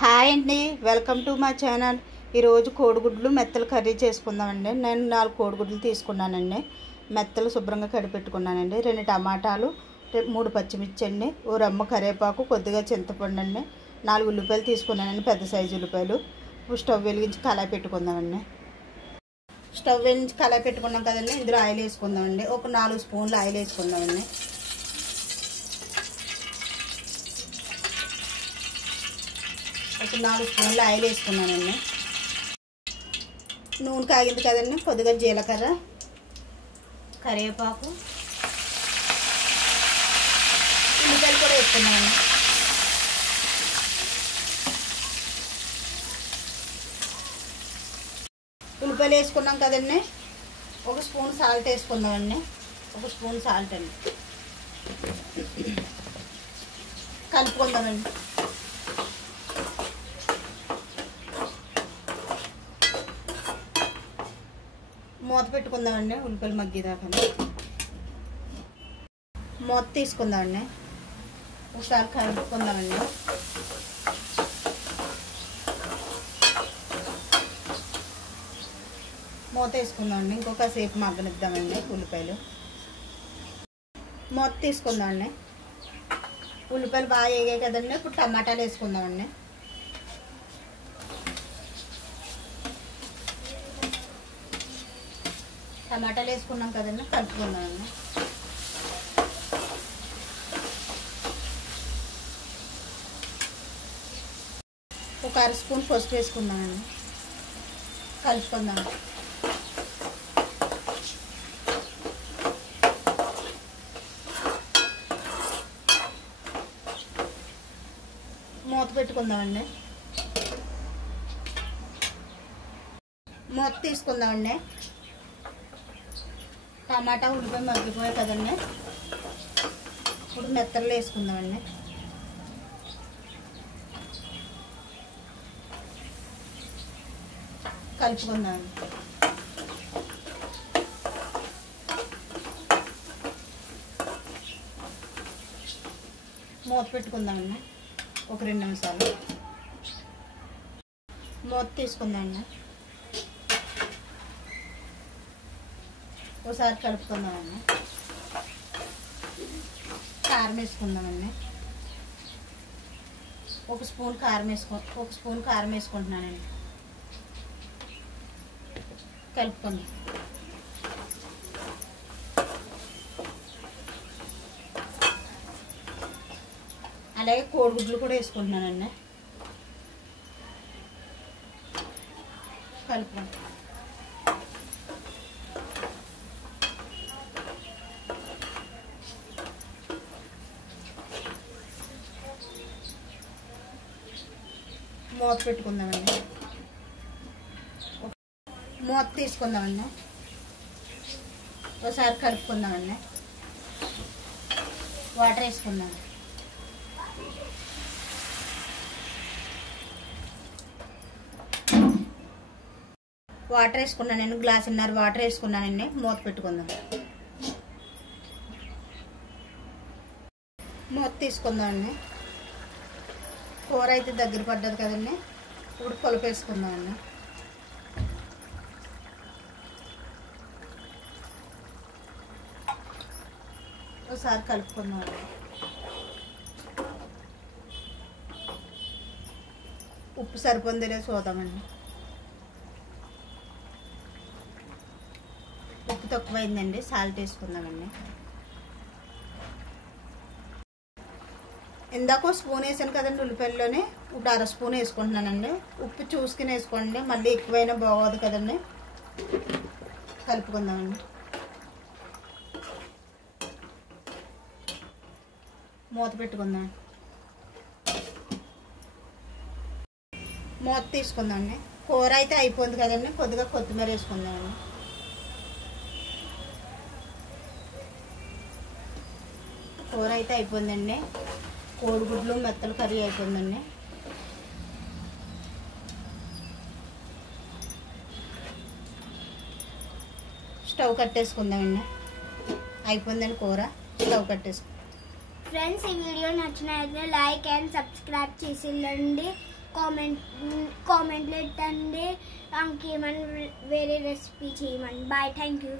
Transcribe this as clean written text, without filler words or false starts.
Hi అండి, welcome to my channel. ఈరోజు కోడిగుడ్లు మెత్తలు కర్రీ చేసుకుందామండి. నేను 4 కోడిగుడ్లు తీసుకున్నానండి. మెత్తలు శుభ్రంగా కడిపెట్టుకున్నానండి. 2 టమాటాలు, 3 పచ్చిమిర్చి అండి, ఓ రెమ్మ కరివేపాకు, కొద్దిగా చింతపండు అండి, 4 ఉల్లిపాయలు తీసుకున్నానండి, పెద్ద సైజు ఉల్లిపాయలు. స్టవ్ వెలిగించి కళాయి పెట్టుకుందామండి. స్టవ్ వెలిగించి కళాయి పెట్టుకున్నాం కదండి. ఇందులో ఆయిల్ వేసుకుందామండి. ఒక 4 స్పూన్లు ఆయిల్ వేసుకుందామండి. ఒక 4 స్పూన్లు ఆయిల్ వేసుకున్నానండి. నూనె కాగింది కదండి. కొద్దిగా జీలకర్ర, కరివేపాకు, ఉల్లిపాయలు కూడా వేసుకున్నాను. ఉల్లిపాయలు వేసుకున్నాం కదండి. 1 స్పూన్ సాల్ట్ వేసుకుందామండి. 1 స్పూన్ సాల్ట్ అండి. కలుపుకుందామండి. మూత పెట్టుకుందామండి. ఉల్లిపాయలు మగ్గేదాకా మూత తీసుకుందామండి. ఒకసారి కలుపుకుందామండి. మూత వేసుకుందామండి. ఇంకొక సేపు మగ్గనిద్దామండి. ఉల్లిపాయలు మూత తీసుకుందామండి. ఉల్లిపాయలు బాగా వేగాయి కదండి. ఇప్పుడు టమాటాలు వేసుకుందామండి. టమాటాలు వేసుకున్నాం కదండి. కలుపుకుందామండి. ఒక 1/2 స్పూన్ పసుపు వేసుకుందామండి. కలుపుకుందాం. మూత పెట్టుకుందామండి. మూత తీసుకుందామండి. టమాటా ఉల్లిపాయ మగ్గిపోయాయి కదండి. ఇప్పుడు మెత్తలు వేసుకుందామండి. కలుపుకుందామండి. మూత పెట్టుకుందామండి. ఒక 2 నిమిషాలు మూత తీసుకుందామండి. ఒకసారి కలుపుకుందామండి. కారం వేసుకుందామండి. 1 స్పూన్ కారం వేసుకుంటున్నానండి. కలుపుకుందాం. అలాగే కోడిగుడ్లు కూడా వేసుకుంటున్నానండి. కలుపుకుందాం. మూత పెట్టుకుందామండి. మూత తీసుకుందామండి. ఒకసారి కలుపుకుందామండి. వాటర్ వేసుకుందాం. వాటర్ వేసుకున్నానండి. గ్లాసున్నర వాటర్ వేసుకున్నానండి. మూత పెట్టుకుందాం. మూత తీసుకుందామండి. కూర అయితే దగ్గర పడ్డది కదండి. ఇప్పుడు పులుపు వేసుకుందామండి. ఒకసారి కలుపుకుందామండి. ఉప్పు సరిపోందిలే చూద్దామండి. ఉప్పు తక్కువైందండి. సాల్ట్ వేసుకుందామండి. ఇందాక స్పూన్ వేసాను కదండి ఉల్లిపాయల్లోనే. ఇప్పుడు 1/2 స్పూన్ వేసుకుంటున్నానండి. ఉప్పు చూసుకుని వేసుకోండి. మళ్ళీ ఎక్కువైనా బాగోదు కదండి. కలుపుకుందామండి. మూత పెట్టుకుందాం. మూత తీసుకుందామండి. కూర అయితే అయిపోయింది కదండి. కొద్దిగా కొత్తిమీర వేసుకుందామండి. కూర అయితే అయిపోయిందండి. కోడిగుడ్లు మెత్తలు కర్రీ అయిపోయిందండి. స్టవ్ కట్టేసుకుందామండి. అయిపోయిందండి కూర. స్టవ్ కట్టేసుకుందాం. ఫ్రెండ్స్, ఈ వీడియో నచ్చినట్లయితే లైక్ అండ్ సబ్స్క్రైబ్ చేసిల్లండి. కామెంట్లు పెట్టండి. ఇంకేమైనా వేరే రెసిపీ చేయమని. Bye, thank you.